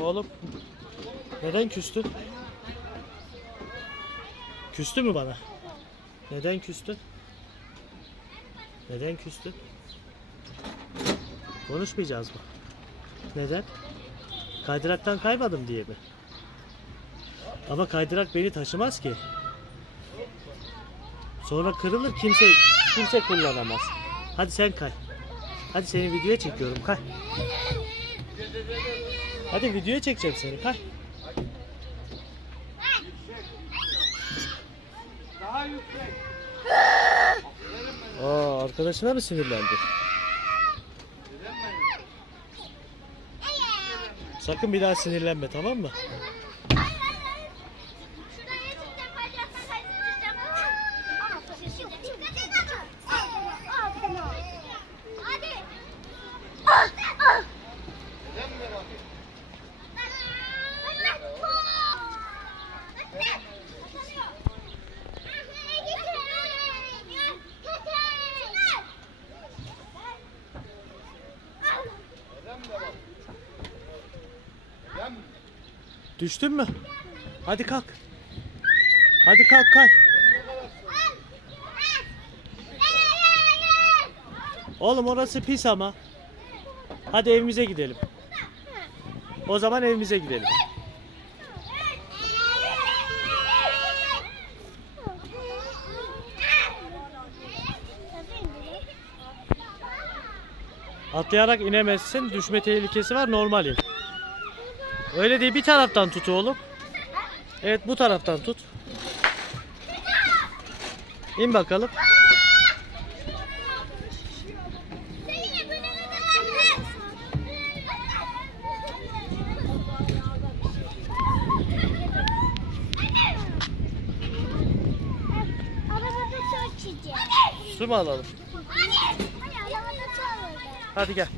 Oğlum. Neden küstün? Küstü mü bana? Neden küstün? Neden küstün? Konuşmayacağız mı? Neden? Kaydıraktan kaymadım diye mi? Ama kaydırak beni taşımaz ki. Sonra kırılır kimse kimse kullanamaz. Hadi sen kay. Hadi seni videoya çekiyorum kay. Hadi videoya çekeceğim seni kay. Daha yüksek. Aa arkadaşına mı sinirlendi? Sakın bir daha sinirlenme tamam mı? Şuraya çıkacağım, kaydıraktan kaydıracağım. Ama şimdi dikkat et ama. Hadi. Neden merak ettin? Neden merak ettin? Neden mi? Düştün mü? Hadi kalk. Hadi kalk kay. Oğlum orası pis ama. Hadi evimize gidelim. O zaman evimize gidelim. Atlayarak inemezsin. Düşme tehlikesi var. Normal in. Öyle değil bir taraftan tut oğlum. Evet bu taraftan tut. İn bakalım. Su mu alalım? Hadi. Gel.